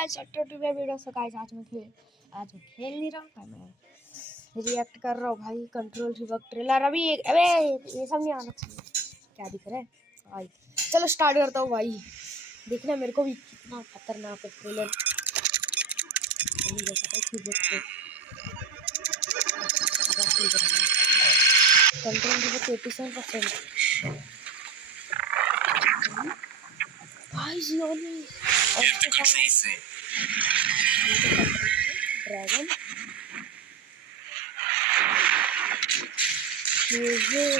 Guys, to bay video से guys आज मैं खेल नहीं रहा हूँ, मैं रिएक्ट कर रहा हूँ भाई। कंट्रोल रिवर्क ट्रेलर अभी अबे ये सब नहीं आना चाहिए। क्या दिख रहा है भाई? चलो स्टार्ट करता हूँ भाई। देखना मेरे को भी कितना खतरनाक है ट्रेलर। कंट्रोल रिवर्क 87% भाई जी ऑलवेज ड्रैगन ये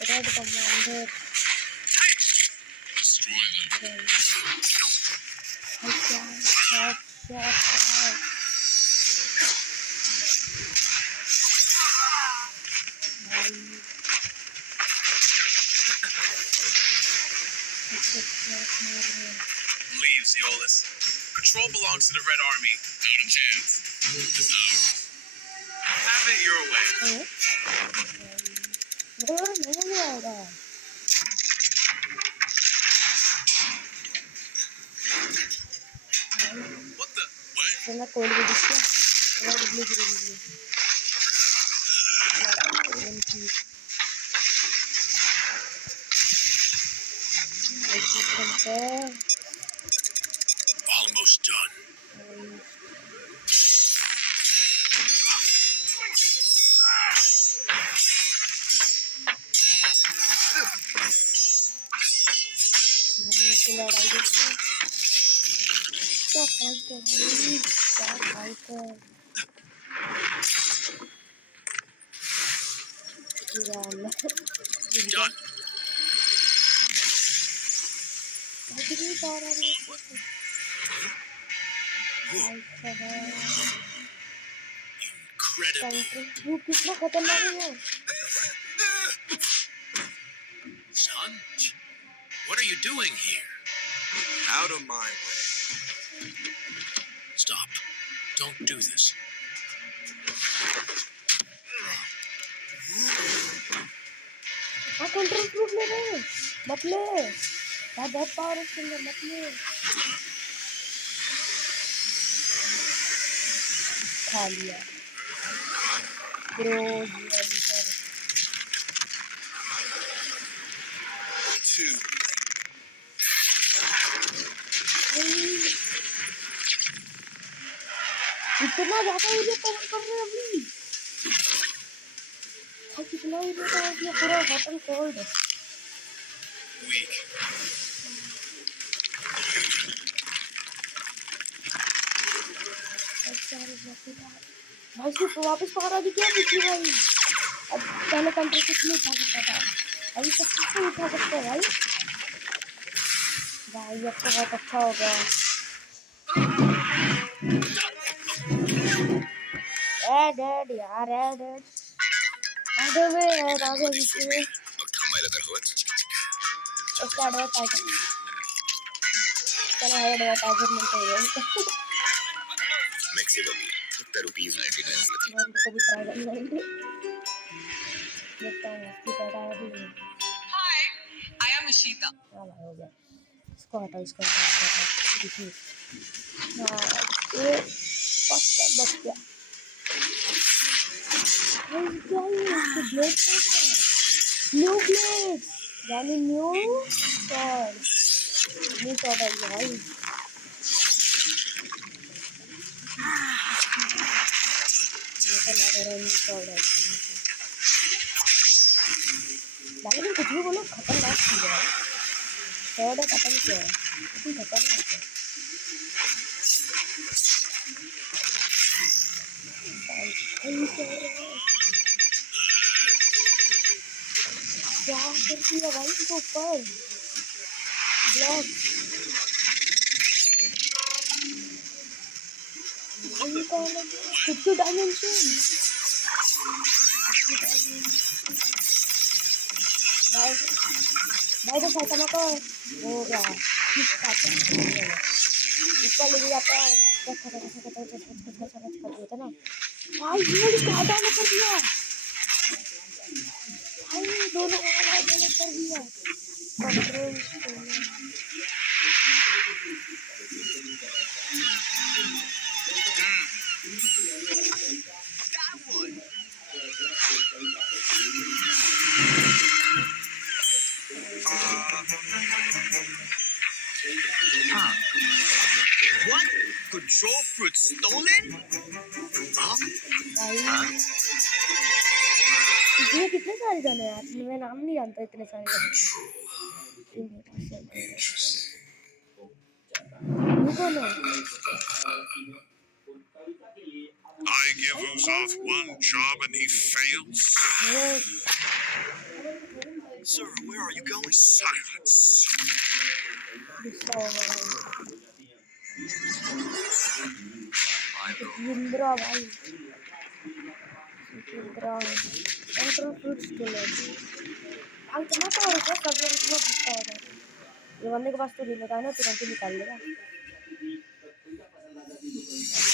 red commander Leave, Zeolus. Patrol belongs to the Red Army. Not a chance. It's ours. Have it your way. What the? Almost done. Done. Incredible. कितना खतरनाक है Son, what are you doing here? Out of my way. Stop. Don't do this. Control fruit ले रहे मत ले बहुत power है मत ले खा लिया ब्रो इतना ज्यादा एरिया कवर कर रहे हैं अभी कितना एरिया कवर किया पूरा हॉट एंड कोल्ड Weak. भाई सिर्फ वापस पकड़ा दी क्या पिछली भाई अब पहले कंट्रोल कुछ नहीं उठा सकता था अभी सब कुछ नहीं उठा सकते भाई भाई अब तो बहुत अच्छा हो गया डेड यार डेड आगे में है आगे पीछे में उसका एडवर्टाइजर चलो एडवर्टाइजर मिलते हैं Maximum ₹30.99. मैं कभी ट्राई करना है देखता हूँ इसकी पैदा है Hi, I am Ishita. हाँ भाई हो गया इसको हटाओ देखिए हाँ ये पक्का बच गया क्या ये ब्लेड है न्यू ब्लेड यानी न्यू स्वॉर्ड है भाई लेकिन कुछ भी बोलो खतरनाक चीज है स्वॉर्ड है पता नहीं क्या है लेकिन खतरनाक है क्या करती है भाई इसके ऊपर ब्लॉक 50 डायमेंशन भाई तो साइकिल को हो गया ऊपर ले जाता है देता ना भाई ये काटा में कर दिया भाई दोनों कर दिया control What? Control fruit stolen? Huh? भाई Huh? इसमें कितने सारे गन है यार, मैं नाम नहीं जानता इतने सारे गन का। ये कौन है? I give Uzov one job and he fails? Sir, where are you going? Silence. गुस्सा हो गया भाई। इंद्रा भाई, इंद्रा कंट्रोल फ्रूट्स के लिए भाई इतना तो और क्या सब लोग इतना गुस्सा हो रहा है। ये बंदे के पास तो रिमोट है ना, तुरंत ही निकाल लेगा।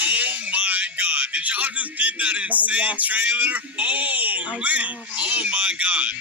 Oh my god, did y'all just see that insane trailer? Holy! Oh my god.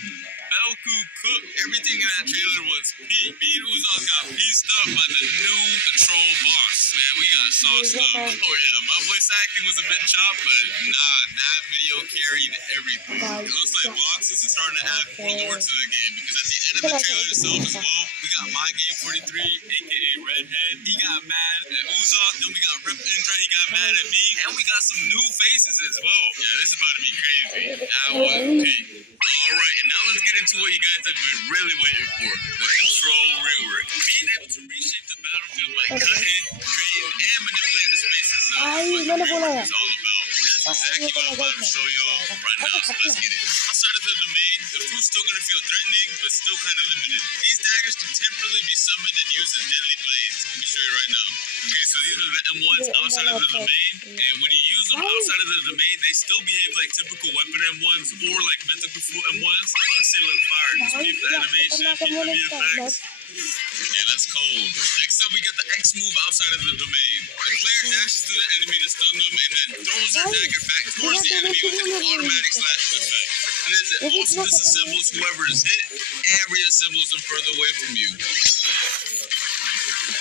Belku cooked. Everything in that trailer was peak. Me and Uzal got pieced up by the new control boss. Man, we got sauced up. Oh yeah, my voice acting was a bit chopped, but nah, that video carried everything. It looks like Bloxus is starting to add more lore to the game because at the end of the trailer itself as well, we got My Game 43, aka Redhead. He got mad at Uzal. Then we got Rip Indra. He got mad at me, and we got some new faces as well. Yeah, this is about to be crazy. That was peak. All right, and now let's get into what you guys have been really waiting for: the control rework. Being able to reshape the battlefield by cutting, creating, and manipulating the spaces is what the rework is all about. That's exactly what I'm about to show y'all right now. So let's get it. Outside of the domain, the fruit's still gonna feel threatening, but still kind of limited. These daggers can temporarily be summoned and used as deadly blades. Let me show you right now. Okay, so these are the M1s outside of the domain, and when you use them outside of the domain, they still behave like typical weapon M1s or like mythical fruit M1s. I say look fire, just peep the animation, peep the VFX. Yeah, that's cold. Next up, we got the X move outside of the domain. The player dashes to the enemy to stun them and then throws their dagger back towards the enemy with an automatic slash effect. And then it also disassembles whoever is hit and reassembles them further away from you.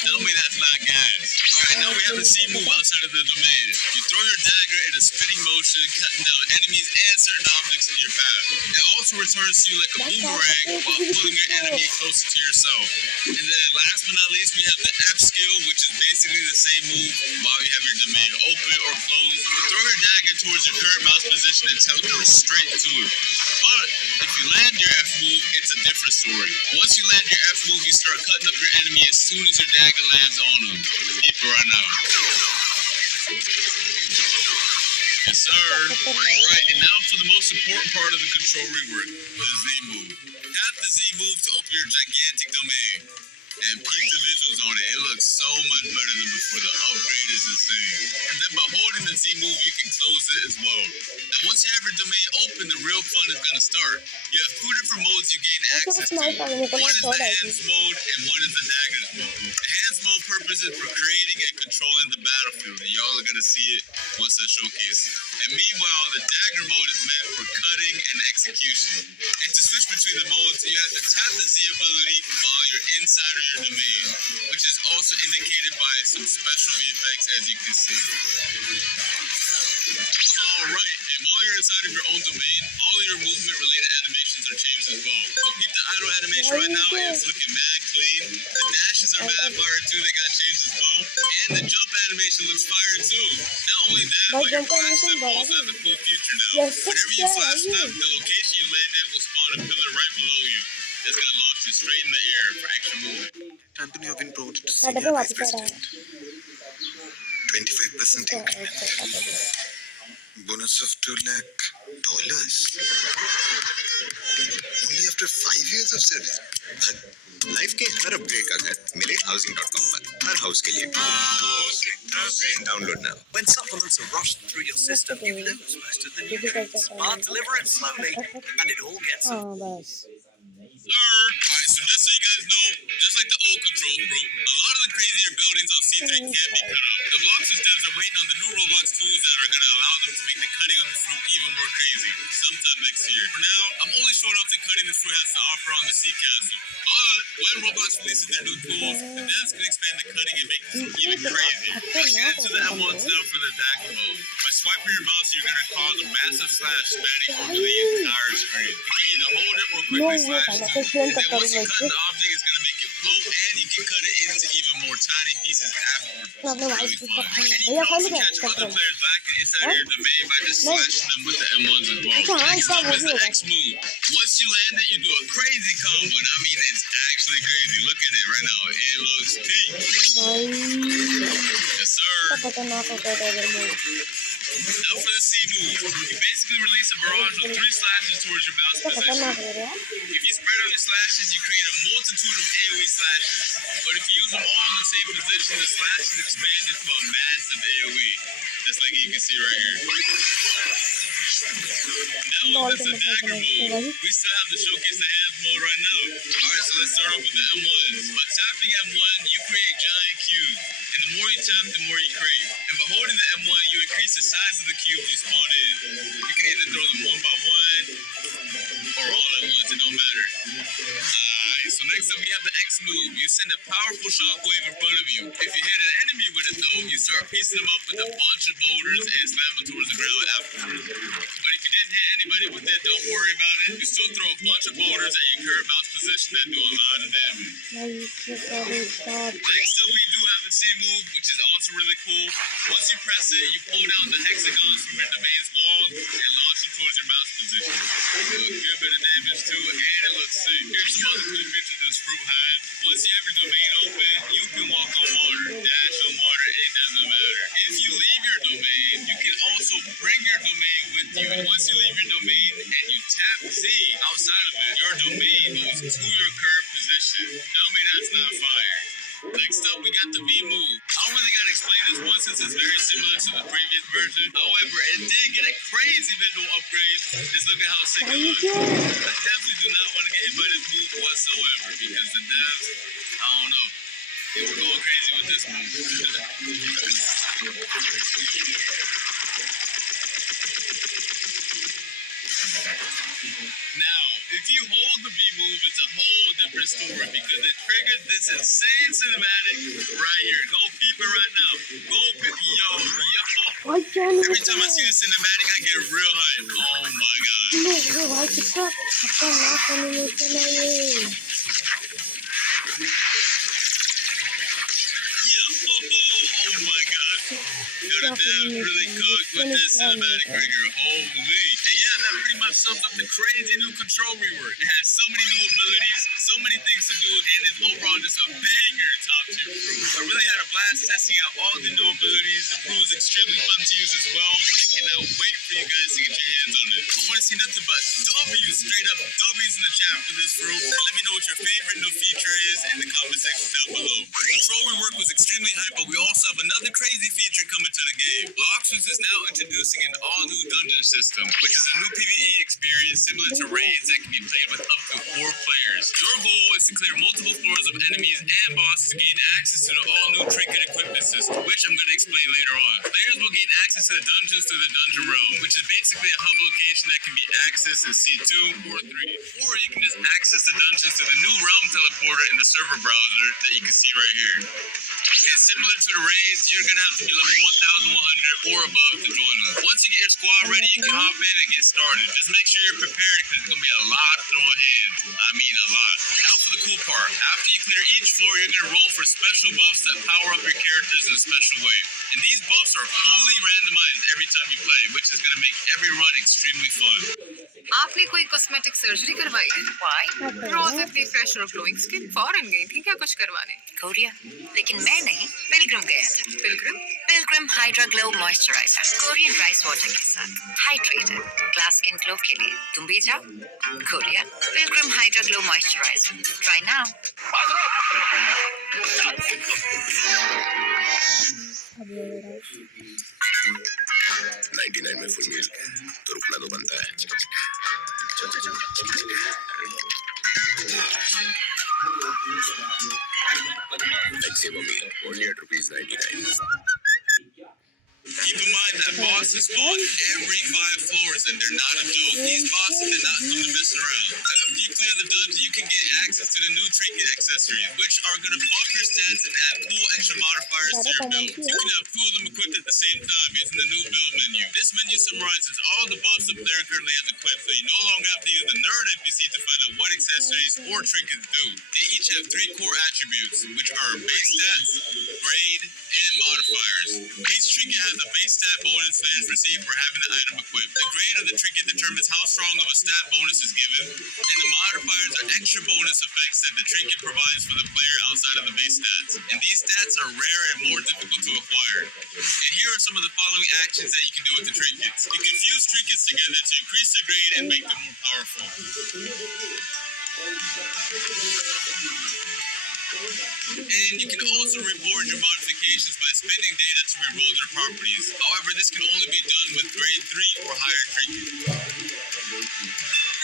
Tell me that's not gas. Alright, now we have the C move outside of the domain. You throw your dagger in a spinning motion, cutting down enemies and certain objects in your path. It also returns to you like a boomerang while pulling your enemy closer to yourself. And then last but not least, we have the F skill, which is basically the same move while you have your domain open or closed. You throw your dagger towards your current mouse position and teleport straight to it. But if you land your F move, it's a different story. Once you land your F move, you start cutting up your enemy as soon as your dagger lands on them. Keep it right now. Yes, sir. Alright, and now for the most important part of the control rework, the Z move. Tap the Z move to open your gigantic domain. And peep the visuals on it. It looks so much better than before. The upgrade is insane. And then by holding the Z move, you can close it as well. Now once you have your domain open, the real fun is going to start. You have two different modes you gain access to. One is the hands mode and one is the daggers mode. The hands mode purpose is for creating and controlling the battlefield. And y'all are going to see it once I showcase it. And meanwhile, the dagger mode is meant for cutting and execution. And to switch between the modes, you have to tap the Z ability while you're inside of your domain, which is also indicated by some special VFX as you can see. Alright, and while you're inside of your own domain, all of your movement related animations are changed as well. So keep the idle animation right now, it's looking mad clean. The dashes are mad fire too, they got changed as well. And the jump animation looks fire too. Not only that, but your flash step also has a cool feature now. Whenever you flash step, the location you land at will spawn a pillar right below you. That's gonna launch you straight in the air for extra movement. Anthony have been promoted to senior vice president. 25% increment. Bonus of $2 lakh. Only after 5 years of service. Life के हर upgrade का घर मिले housing.com पर हर house के लिए download now When supplements are rushed through your system, you lose most of the nutrients. But deliver it slowly, and it all gets Alright, so just so you guys know, just like the old control fruit, a lot of the crazier buildings on C3 can't be cut up. The Bloxus devs are waiting on the new Roblox tools that are going to allow them to make the cutting on the fruit even more crazy, sometime next year. For now, I'm only showing off the cutting the fruit has to offer on the Sea Castle. But when Roblox releases their new tools, the devs can expand the cutting and make this even crazy. Let's get into the M1s now for the dagger mode. By swiping your mouse, you're going to cause a massive slash spanning over the entire screen. You can either hold it or quickly slash to and then once you cut an object, it's going to make it float, and you can cut it into even more tiny pieces तो आपने It's vice really कुछ fun. रखा है And you भैया can खोल also गया catch other control players lacking inside of your domain by just नहीं slashing them with the M1s as well. अच्छा हाँ Next इसका up वो is भी the होगा X move. Once you land it, you do a crazy combo, and I mean it's actually crazy. Look at it right now. It looks peak. भाई Yes, sir. तो खतरनाक होता है dagger mode Now for the C move. You basically release a barrage of 3 slashes towards your mouse तो position. खतरनाक हो रहा है If you spread out your slashes, you create a multitude of AoE slashes. But if you use them all in the same position, the slashes expand into a massive AoE. Just like you can see right here. That was ball just तो a dagger मतलब move. वही We still have to showcase the hands mode right now. Alright, so let's start off with the M1s. By tapping M1, you create giant cubes. And the more you tap, the more you create. And by holding the M1, you increase the size of the cubes you spawn in. You can either throw them one by one or all at once, it don't matter. Alright, so next up we have the X move. You send a powerful shockwave in front of you. If you hit an enemy with it though, you start piecing them up with a bunch of boulders and slam them towards the ground afterwards. But if you didn't hit anybody with it, don't worry about it. You still throw a bunch of boulders at your current mouse position that do a lot of damage. भाई इसके सारे star Next up, we do have the C move, which is also really cool. Once you press it, you pull down the hexagons from your domain's walls and launch them towards your mouse position. Do a good bit of damage too, and it looks sick. Here's some other cool features this fruit has. Once you have your domain open, you can walk on water, dash on water, it doesn't matter. If you leave your domain, you can also bring your domain with you. And once you leave your domain and you tap Z outside of it, your domain moves to your current position. Tell me that's not fire. Next up, we got the V move. I don't really gotta explain this one since it's very similar to the previous version. However, it did get a crazy visual upgrade. Just look at how sick it looks. I definitely do not want to get hit by this move whatsoever because the devs, I don't know, they were going crazy with this move. Now, if you hold the B move, it's a whole different story because it triggers this insane cinematic right here. Go peep it right now. Go peep yo. भाई क्या Every time I see the cinematic, I get real hype. Oh my god. लो भाई कितना खतरनाक animation है ये Yo, oh my god. Yo, the devs really cooked with this cinematic trigger. Holy. And yeah, that pretty much sums up the crazy new control rework. It has so many new abilities, so many things to do, and it's overall just a banger top tier crew. I really had a blast testing out all the new abilities. The crew is extremely fun to use as well, and I wait for you guys to get your hands on it. I want to see nothing but W's, straight up W's in the chat for this crew. Let me know what your favorite new feature is in the comment section down below. Control rework was extremely hype, but we also have another crazy feature coming to the game. Bloxers is now introducing an all-new dungeon system, which is a new PvE experience similar to raids that can be played with up to 4 players. Your goal is to clear multiple floors of enemies and bosses to gain access to the all-new trinket equipment system, which I'm going to explain later on. Players will gain access to the dungeons through the dungeon realm, which is basically a hub location that can be accessed in C2 or 3. Or you can just access the dungeons through the new realm teleporter in the server browser that you can see right here. And similar to the raids, you're going to have to be level 1,100 or above to join them. Once you get your squad ready, you can hop in and get started. Just make sure you're prepared because it's going to be a lot of throwing hands. I mean a lot. Now for the cool part. After you clear each floor, you're going to roll for special buffs that power up your characters in a special way. And these buffs are fully randomized every time you play, which is going to make every run extremely fun. आपने कोई cosmetic surgery करवाई है? Why? रोज इतनी fresh और glowing skin foreign गई थी क्या कुछ करवाने? कोरिया लेकिन मैं नहीं पिलग्रिम गया था Pilgrim? Pilgrim hydra glow moisturiser Korean rice water के साथ हाइड्रेटेड ग्लास स्किन ग्लो के लिए तुम भी जाओ Korea Pilgrim hydra glow moisturiser try now अब ये रहा 99 में फुल मील तो रुकना तो बनता है Maximum meal only at ₹99. Keep in mind that bosses spawn every 5 floors and they're not a joke. These bosses did not come to mess around. After you clear the dungeon, you can get access to the new trinket accessories, which are going to buff your stats and add cool extra modifiers to your build. You can have two of them equipped at the same time using the new build menu. This menu summarizes all the buffs the player currently has equipped, so you no longer have to use the nerd NPC to find out what accessories or trinkets do. They each have 3 core attributes, which are base stats, grade, and modifiers. Each trinket has a base stat bonus players receive for having the item equipped. The grade of the trinket determines how strong of a stat bonus is given, and the modifiers are extra bonus effects that the trinket provides for the player outside of the base stats. And these stats are rare and more difficult to acquire. And here are some of the following actions that you can do with the trinkets. You can fuse trinkets together to increase their grade and make them more powerful. And you can also reward your modifications by spending data to reroll their properties. However, this can only be done with grade 3 or higher trinkets.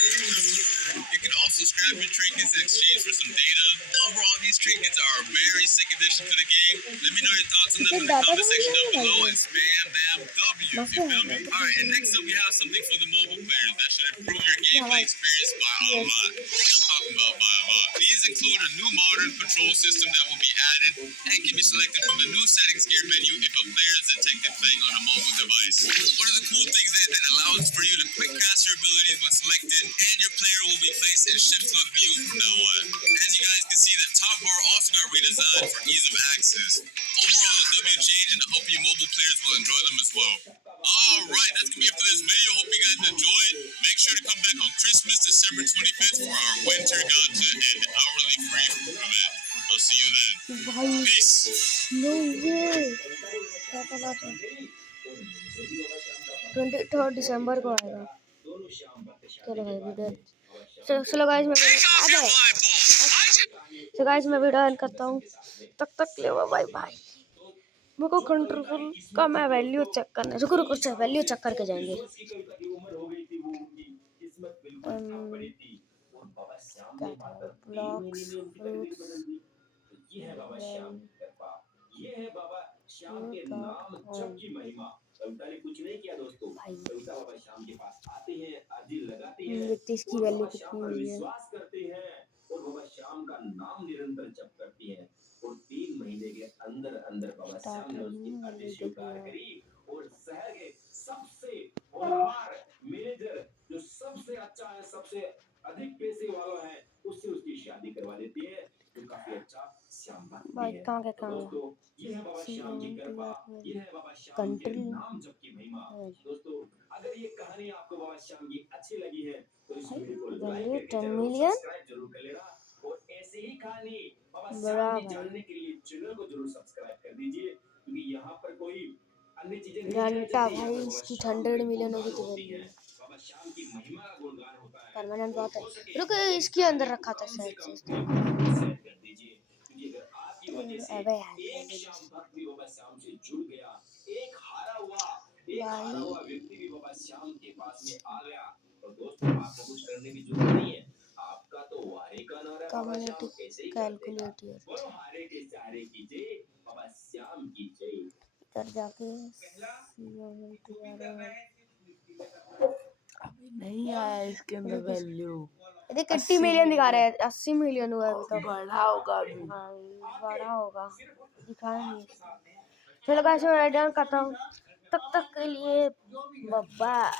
You can also scrap your trinkets in exchange for some data. Overall, these trinkets are a very sick addition to the game. Let me know your thoughts on them in the comment section down below and spam them W. You feel me? Alright, and next up we have something for the mobile players that should improve your gameplay experience by a lot. I'm talking about by a lot. These include a new modern control system that will be added and can be selected from the new settings gear menu if a player is detected playing on a mobile device. One of the cool things is that it allows for you to quick cast your abilities when selected, and your player will be placed in shift lock view from now on. As you guys can see, the top bar also got redesigned for ease of access. Overall, a W change, and I hope you mobile players will enjoy them as well. Alright, that's gonna be it for this video. Hope you guys enjoyed. Make sure to come back on Christmas, December 25th for our winter gacha and hourly free event. I'll see you then. Peace. No way. 23 दिसंबर को आएगा। चलो भाई video चलो guys मैं video and करता हूँ। तब तक ले बाय बाय। मेरे को कंट्रोल का मैं वैल्यू चेक करना रुको रुको से वैल्यू चेक करके जाएंगे। क्या था ब्लॉक्स फ्रूट्स देखते इसकी वैल्यू कितनी हुई है। और बाबा श्याम का नाम निरंतर जप करती है और 3 महीने के अंदर अंदर बाबा श्याम ने उसकी अर्जी स्वीकार करी और शहर के सबसे होनहार मैनेजर जो सबसे अच्छा है, सबसे अधिक पैसे वाला है, उससे उसकी शादी करवा देती है, जो काफी अच्छा श्याम भाई कहाँ के कहाँ दोस्तों ये है बाबा श्याम की कृपा, ये है बाबा श्याम के नाम जप की महिमा। दोस्तों अगर ये कहानी आपको बाबा श्याम की अच्छी लगी है तो इस वीडियो को लाइक करके चैनल को सब्सक्राइब जरूर कर लेना और ऐसे ही कहानी बाबा श्याम की जानने के लिए चैनल को जरूर सब्सक्राइब कर दीजिए क्योंकि यहाँ पर कोई अन्य चीजें नहीं घंटा भाई इसकी 100 मिलियन होगी तो बाबा श्याम की महिमा का गुणगान होता है। परमानेंट बात है। रुको इसके अंदर रखा था शायद से सेट कर दीजिए क्योंकि अगर आपकी वजह से एक श्याम भक्त भी बाबा श्याम से जुड़ गया, एक हारा हुआ व्यक्ति भी बाबा श्याम के पास में आ गया तो दोस्तों आपको कुछ करने की जरूरत नहीं है। आपका तो वारे का नारा बाबा श्याम ऐसे ही कैलकुलेटर बोलो हारे के सारे की जय बाबा श्याम की जय। इधर जाके अभी नहीं आया इसके अंदर वैल्यू। देख 80 मिलियन दिखा रहा है, 80 मिलियन हुआ है अभी तक। बढ़ा होगा अभी। बड़ा होगा दिखाया नहीं। चलो गाइस मैं राइट डाउन करता हूँ। तब तक के लिए बाय।